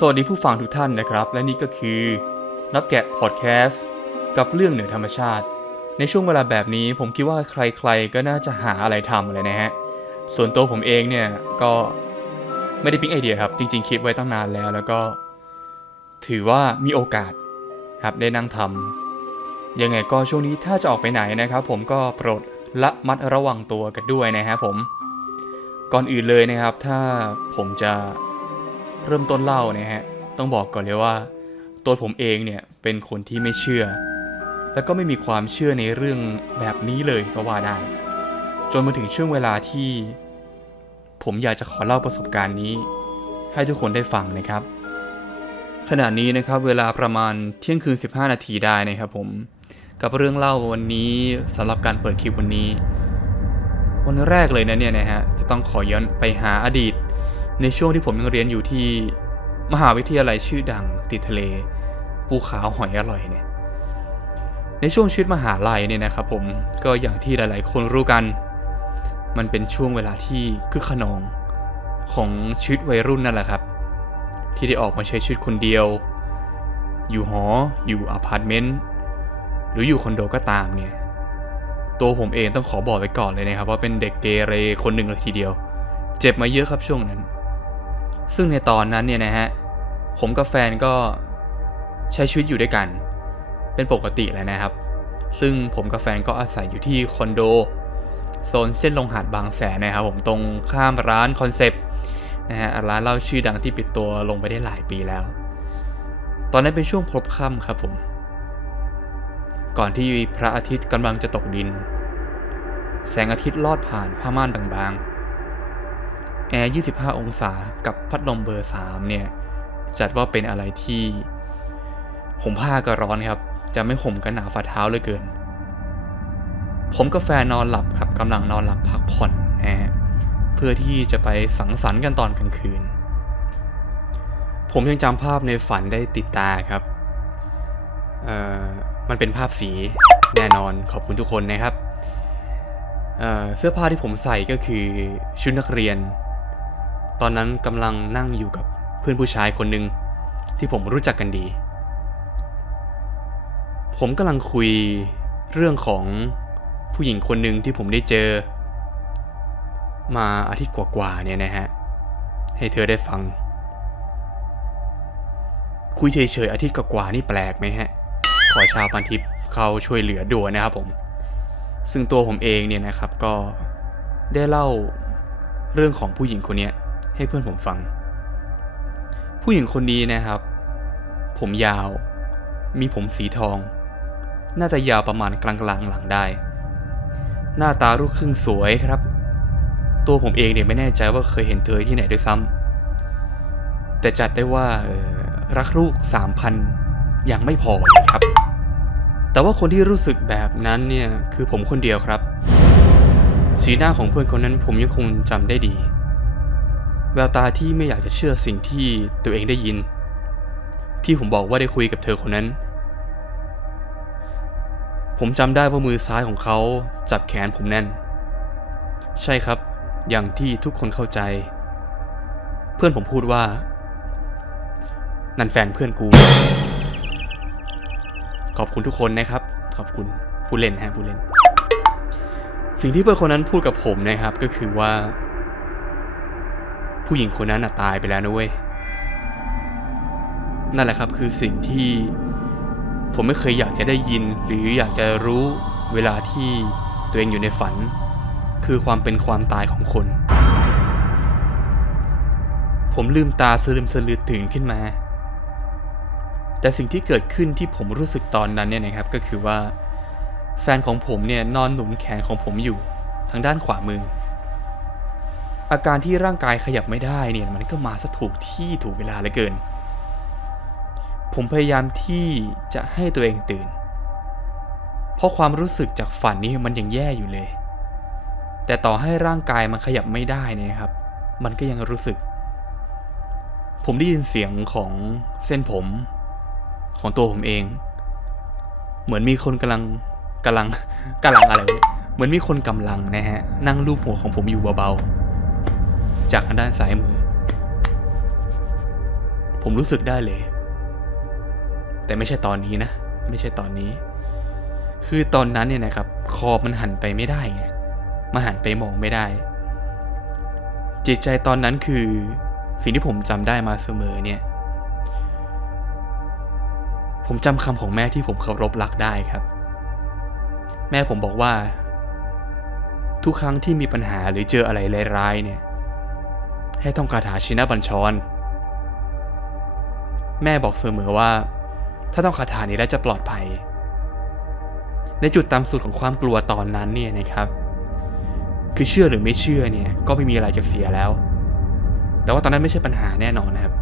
สวัสดีผู้ฟังทุกท่านนะครับ และนี่ก็คือ นับแกะพอดแคสต์กับเรื่องเหนือธรรมชาติ ในช่วงเวลาแบบนี้ผมคิดว่าใครๆก็น่าจะหาอะไรทำเลยนะฮะ ส่วนตัวผมเองเนี่ยก็ไม่ได้ปิ๊งไอเดียครับ จริง ๆ คิดไว้ตั้งนานแล้ว แล้วก็ ถือว่ามีโอกาสครับได้นั่งทำยังไงก็ช่วงนี้ถ้าจะออกไปไหนนะครับ ผมก็โปรดละมัดระวังตัวกันด้วยนะฮะผม ก่อนอื่นเลยนะครับ ถ้าผมจะ เริ่มต้นเล่านะฮะ ต้องบอกก่อนเลยว่า ตัวผมเองเนี่ยเป็นคนที่ไม่เชื่อ แล้วก็ไม่มีความเชื่อในเรื่องแบบนี้เลยก็ว่าได้ จนมาถึงช่วงเวลาที่ ผมอยากจะขอเล่าประสบการณ์นี้ ให้ทุกคนได้ฟังนะครับ ขณะนี้นะครับเวลาประมาณเที่ยงคืน 15 นาทีได้นะครับผมกับเรื่องเล่าวันนี้สำหรับการเปิดคลิปวันนี้ วันแรกเลยนะเนี่ยนะฮะจะต้องขอย้อนไปหาอดีต ในช่วงที่ผมยังเรียนอยู่ที่มหาวิทยาลัยชื่อดังติดทะเลปูขาวหอยอร่อยเนี่ยในช่วงชีวิตมหาลัยเนี่ยนะครับผมก็อย่างที่หลาย ๆ คนรู้กัน มันเป็นช่วงเวลาที่คึกขนองของชีวิตวัยรุ่นนั่นแหละครับ ที่ได้ออกมาใช้ชีวิตคนเดียว อยู่หอ อยู่อพาร์ตเมนต์หรืออยู่คอนโดก็ตามเนี่ยตัวผมเองต้องขอบอกไว้ก่อนเลยนะครับว่าเป็นเด็กเกเรคนหนึ่งเลยทีเดียว เจ็บมาเยอะครับช่วงนั้น ซึ่งในตอนนั้นเนี่ยนะฮะ ผมกับแฟนก็ใช้ชีวิตอยู่ด้วยกัน เป็นปกติแหละนะครับ ซึ่งผมกับแฟนก็อาศัยอยู่ที่คอนโดโซนเส้นลงหาดบางแสนนะครับผมตรงข้ามร้านคอนเซปต์นะฮะร้านเหล้าชื่อดังที่ปิดตัวลงไปได้หลายปีแล้ว ตอนนั้นเป็นช่วงพลบค่ำครับผม ก่อนที่พระอาทิตย์กำลังจะตกดิน แสงอาทิตย์ลอดผ่านผ้าม่านบางๆ แอร์ 25 องศากับพัดลมเบอร์ 3 เนี่ย จัดว่าเป็นอะไรที่ห่มผ้าก็ร้อนครับ จะไม่ห่มก็หนาวฝ่าเท้าเลยเกิน ผมกับแฟนนอนหลับครับกำลังนอนหลับพักผ่อนนะฮะเพื่อที่จะไปสังสรรค์กันตอนกลางคืน ผมยังจำภาพในฝันได้ติดตาครับเอ่อมันเป็นภาพสีแน่นอนขอบคุณทุกคนนะครับเเสื้อผ้าที่ผมใส่ก็คือชุดนักเรียน ตอนนั้นกำลังนั่งอยู่กับเพื่อนผู้ชายคนหนึ่งที่ผมรู้จักกันดี ผมกำลังคุยเรื่องของผู้หญิงคนหนึ่งที่ผมได้เจอ มาอาทิตย์กว่าๆเนี่ยนะฮะ ให้เธอได้ฟัง คุยเฉยๆอาทิตย์กว่าๆนี่แปลกไหมฮะ ขอชาวพันทิพย์เขาช่วยเหลือด่วนนะครับผม ซึ่งตัวผมเองเนี่ยนะครับก็ได้เล่าเรื่องของผู้หญิงคนนี้ ให้เพื่อนผมฟัง ผู้หญิงคนนี้นะครับ ผมยาว มีผมสีทอง น่าจะยาวประมาณกลางๆหลังได้ หน้าตาลูกครึ่งสวยครับ ตัวผมเองเนี่ยไม่แน่ใจว่าเคยเห็นเธอที่ไหนด้วยซ้ำแต่จัดได้ว่ารักลูกสามพันยังไม่พอครับ แต่ว่าคนที่รู้สึกแบบนั้นเนี่ยคือผมคนเดียวครับ สีหน้าของเพื่อนคนนั้นผมยังคงจำได้ดี แววตาที่ไม่อยากจะเชื่อสิ่งที่ตัวเองได้ยิน ที่ผมบอกว่าได้คุยกับเธอคนนั้น ผมจำได้ว่ามือซ้ายของเขาจับแขนผมแน่น ใช่ครับ อย่างที่ทุกคนเข้าใจ เพื่อนผมพูดว่า นั่นแฟนเพื่อนกู ขอบคุณทุกคนนะครับ ขอบคุณผู้เล่นฮะผู้เล่น สิ่งที่เพื่อนคนนั้นพูดกับผมนะครับก็คือว่า ผู้หญิงคนนั้นน่ะตายไปแล้วนะเว้ย นั่นแหละครับคือสิ่งที่ผมไม่เคยอยากจะได้ยิน หรืออยากจะรู้เวลาที่ตัวเองอยู่ในฝัน คือความเป็นความตายของคน ผมลืมตาสลืมสลือตื่นขึ้นมา แต่สิ่งที่เกิดขึ้นที่ผมรู้สึกตอนนั้นเนี่ยนะครับก็คือว่า แฟนของผมเนี่ยนอนหนุนแขนของผมอยู่ทางด้านขวามือ อาการที่ร่างกายขยับไม่ได้เนี่ยมันก็มาซะถูกที่ถูกเวลาเหลือเกิน ผมพยายามที่จะให้ตัวเองตื่น เพราะความรู้สึกจากฝันนี้มันยังแย่อยู่เลย แต่ต่อให้ร่างกายมันขยับไม่ได้เนี่ยครับ มันก็ยังรู้สึก ผมได้ยินเสียงของเส้นผม ของตัวผมเอง เหมือนมีคนกำลังกำลังกำลังอะไรเนี่ยเหมือนมีคนกำลังนะฮะนั่งลูบหัวของผมอยู่เบาๆ จากทางด้านซ้ายมือผผมรู้สึกได้เลย แต่ไม่ใช่ตอนนี้นะ ไม่ใช่ตอนนี้ คือตอนนั้นเนี่ยนะครับ คอมันหันไปไม่ได้ไงมาหันไปมองไม่ได้ จิตใจตอนนั้นคือ สิ่งที่ผมจำได้มาเสมอเนี่ย ผมจำคำของแม่ที่ผมเคารพรักได้ครับ แม่ผมบอกว่า ทุกครั้งที่มีปัญหาหรือเจออะไรร้ายๆเนี่ย ให้ท่องคาถาชินบัญชร แม่บอกเสมอว่า ถ้าต้องคาถานี้แล้วจะปลอดภัย ในจุดต่ำสุดของความกลัวตอนนั้นเนี่ยนะครับ คือเชื่อหรือไม่เชื่อเนี่ยก็ไม่มีอะไรจะเสียแล้ว แต่ว่าตอนนั้นไม่ใช่ปัญหาแน่นอนนะครับ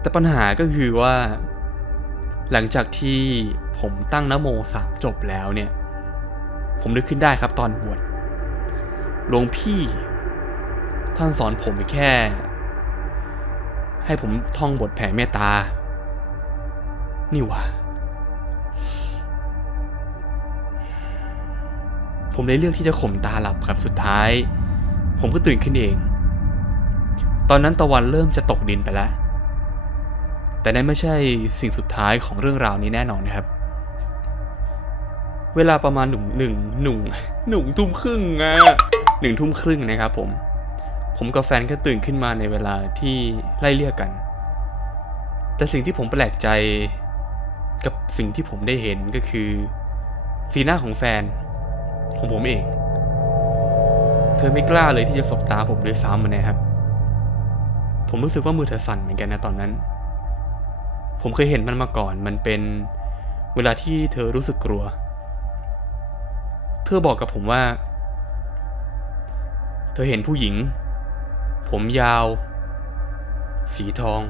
แต่ปัญหาก็คือว่า หลังจากที่ผมตั้งนโมสามจบแล้วเนี่ย ผมนึกขึ้นได้ครับตอนบวชหลวงพี่ ท่านสอนผมแค่ ให้ผมท่องบทแผ่เมตตา นี่ว่าผมเลยเลือกที่จะข่มตาหลับครับสุดท้าย ผมก็ตื่นขึ้นเอง ตอนนั้นตะวันเริ่มจะตกดินไปแล้ว แต่นั่นไม่ใช่สิ่งสุดท้ายของเรื่องราวนี้แน่นอนนะครับ เวลาประมาณหนึ่งหนึ่งหนุ่งหนุ่งทุ่มครึ่งอะหนึ่งทุ่มครึ่งนะครับผม ผมกับแฟนก็ตื่นขึ้นมาในเวลาที่ไล่เลี่ยกัน แต่สิ่งที่ผมแปลกใจกับสิ่งที่ผมได้เห็นก็คือ สีหน้าของแฟน ของผมเอง เธอไม่กล้าเลยที่จะสบตาผมด้วยซ้ำนะครับ ผมรู้สึกว่ามือเธอสั่นเหมือนกันนะตอนนั้น ผมเคยเห็นมันมาก่อนมันเป็นเวลาที่เธอรู้สึกกลัว เธอบอกกับผมว่า เธอเห็นผู้หญิง ผมยาว สีทอง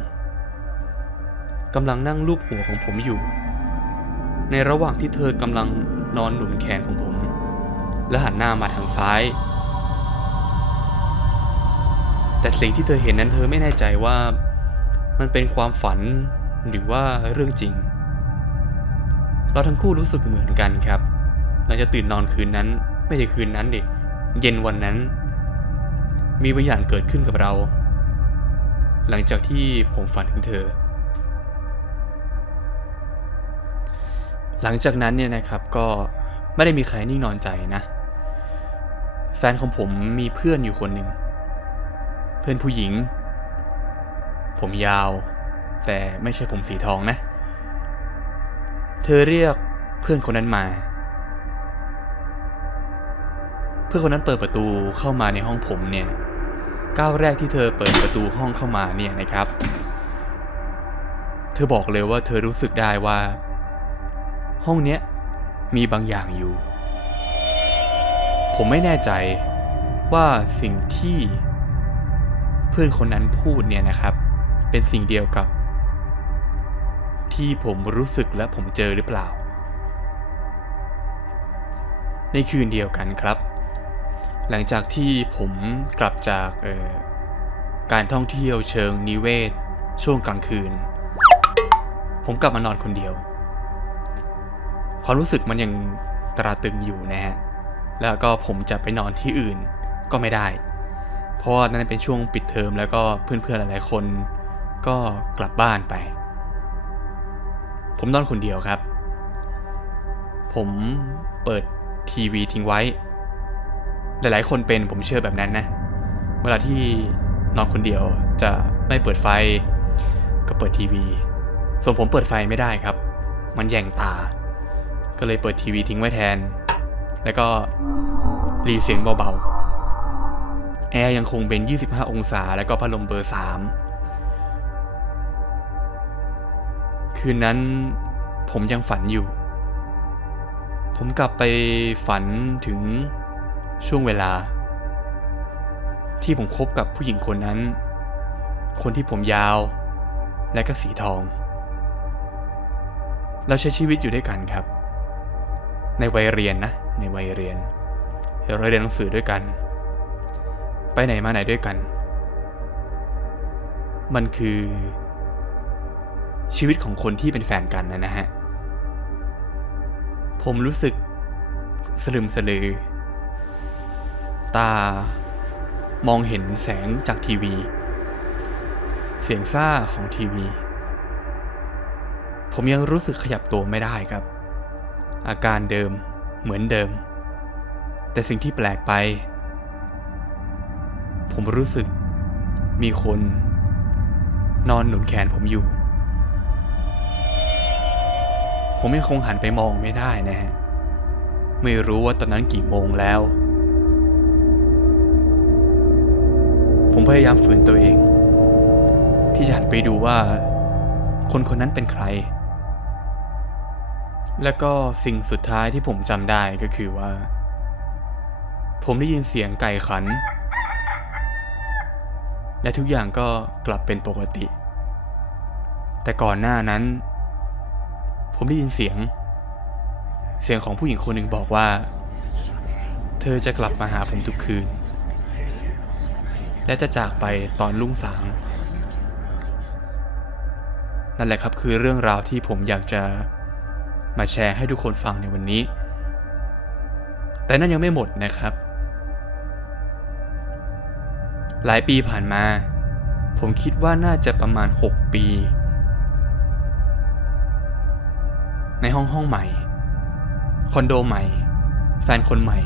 กำลังนั่งลูบหัวของผมอยู่ ในระหว่างที่เธอกำลังนอนหนุนแขนของผม และหันหน้ามาทางซ้าย แต่สิ่งที่เธอเห็นนั้นเธอไม่แน่ใจว่ามันเป็นความฝันหรือว่าเรื่องจริง เราทั้งคู่รู้สึกเหมือนกันครับหลังจากตื่นนอนคืนนั้น ไม่ใช่คืนนั้นดิ เย็นวันนั้น มีบางอย่างเกิดขึ้นกับเรา หลังจากที่ผมฝันถึงเธอ หลังจากนั้นเนี่ยนะครับก็ไม่ได้มีใครนิ่งนอนใจนะ แฟนของผมมีเพื่อนอยู่คนหนึ่ง เพื่อนผู้หญิง ผมยาว แต่ไม่ใช่ผมสีทองนะ เธอเรียกเพื่อนคนนั้นมาเพื่อนคนนั้นเปิดประตูเข้ามาในห้องผมเนี่ย ก้าวแรกที่เธอเปิดประตูห้องเข้ามาเนี่ยนะครับ เธอบอกเลยว่าเธอรู้สึกได้ว่า ห้องเนี้ยมีบางอย่างอยู่ ผมไม่แน่ใจว่าสิ่งที่เพื่อนคนนั้นพูดเนี่ยนะครับ เป็นสิ่งเดียวกับ ที่ผมรู้สึกและผมเจอหรือเปล่า ในคืนเดียวกันครับ หลังจากที่ผมกลับจากการท่องเที่ยวเชิงนิเวศ ช่วงกลางคืน ผมกลับมานอนคนเดียว ความรู้สึกมันยังตราตึงอยู่นะฮะ แล้วก็ผมจะไปนอนที่อื่นก็ไม่ได้ เพราะว่านั่นเป็นช่วงปิดเทอมแล้วก็เพื่อนๆหลายๆคนก็กลับบ้านไป ผมนอนคนเดียวครับ ผมเปิดทีวีทิ้งไว้ หลาย ๆ คนเป็นผมเชื่อแบบนั้นนะ เวลาที่นอนคนเดียวจะไม่เปิดไฟ ก็เปิดทีวี ส่วนผมเปิดไฟไม่ได้ครับ มันแย่งตา ก็เลยเปิดทีวีทิ้งไว้แทน แล้วก็รีเสียงเบา ๆ แอร์ยังคงเป็น 25 องศา แล้วก็พัดลมเบอร์ 3 คืนนั้นผมยังฝันอยู่ ผมกลับไปฝันถึง ช่วงเวลา ที่ผมคบกับผู้หญิงคนนั้น คนที่ผมยาว และก็สีทอง เราใช้ชีวิตอยู่ด้วยกันครับ ในวัยเรียนนะ ในวัยเรียนเราเรียนหนังสือด้วยกัน ไปไหนมาไหนด้วยกัน มันคือ ชีวิตของคนที่เป็นแฟนกันนะนะฮะผมรู้สึกสลึมสลือ ตามองเห็นแสงจากทีวี เสียงซ่าของทีวี ผมยังรู้สึกขยับตัวไม่ได้ครับ อาการเดิมเหมือนเดิม แต่สิ่งที่แปลกไป ผมรู้สึกมีคน นอนหนุนแขนผมอยู่ ผมยังคงหันไปมองไม่ได้นะฮะ ไม่รู้ว่าตอนนั้นกี่โมงแล้ว ผมพยายามฝืนตัวเอง ที่จะหันไปดูว่า คนคนนั้นเป็นใคร และก็สิ่งสุดท้ายที่ผมจำได้ก็คือว่า ผมได้ยินเสียงไก่ขัน และทุกอย่างก็กลับเป็นปกติ แต่ก่อนหน้านั้น ผมได้ยินเสียง เสียงของผู้หญิงคนหนึ่งบอกว่า เธอจะกลับมาหาผมทุกคืน และจะจากไปตอนรุ่งสาง นั่นแหละครับคือเรื่องราวที่ผมอยากจะมาแชร์ให้ทุกคนฟังในวันนี้ แต่นั่นยังไม่หมดนะครับ หลายปีผ่านมา ผมคิดว่าน่าจะประมาณ 6 ปี ในห้องห้องใหม่ คอนโดใหม่ แฟนคนใหม่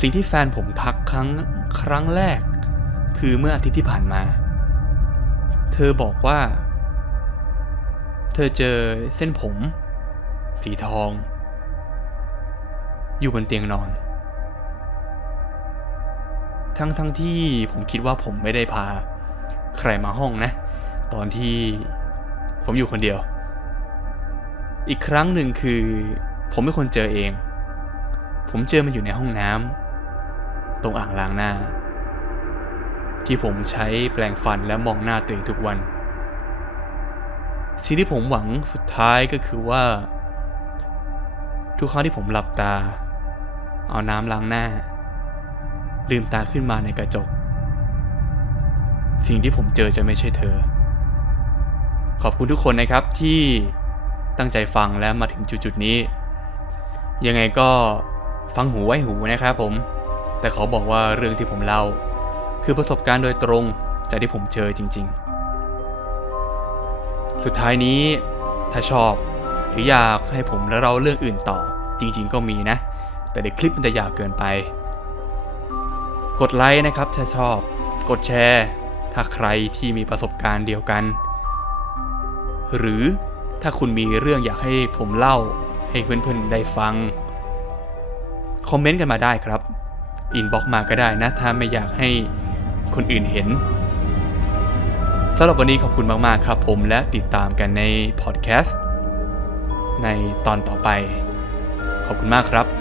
สิ่งที่แฟนผมทักครั้งครั้งแรก คือเมื่ออาทิตย์ที่ผ่านมา เธอบอกว่า เธอเจอเส้นผม สีทอง อยู่บนเตียงนอน ทั้งทั้งที่ผมคิดว่าผมไม่ได้พา ใครมาห้องนะ ตอนที่ผมอยู่คนเดียว อีกครั้งหนึ่งคือ ผมเป็นคนเจอเองผมเจอมันอยู่ในห้องน้ำ ตรงอ่างล้างหน้า ที่ผมใช้แปรงฟันและมองหน้าตัวเองทุกวัน สิ่งที่ผมหวังสุดท้ายก็คือว่า ทุกครั้งที่ผมหลับตา เอาน้ำล้างหน้า ลืมตาขึ้นมาในกระจก สิ่งที่ผมเจอจะไม่ใช่เธอ ขอบคุณทุกคนนะครับที่ตั้งใจฟังและมาถึงจุดๆนี้ ยังไงก็ฟังหูไว้หูนะครับผม แต่ขอบอกว่าเรื่องที่ผมเล่า คือประสบการณ์โดยตรงจากที่ผมเจอจริง ๆ สุดท้ายนี้ถ้าชอบหรืออยากให้ผมแล้วเราเรื่องอื่นต่อ จริง ๆ ก็มีนะ แต่ในคลิปมันจะยาวเกินไป กดไลค์นะครับถ้าชอบ กดแชร์ ถ้าใครที่มีประสบการณ์เดียวกัน หรือถ้าคุณมีเรื่องอยากให้ผมเล่าให้เพื่อนๆได้ฟัง คอมเมนต์กันมาได้ครับ อินบ็อกมาก็ได้นะ ถ้าไม่อยากให้คนอื่นเห็นสำหรับวันนี้ขอบคุณมาก ๆ ครับผมและติดตามกันในพอดแคสต์ในตอนต่อไป ขอบคุณมากครับ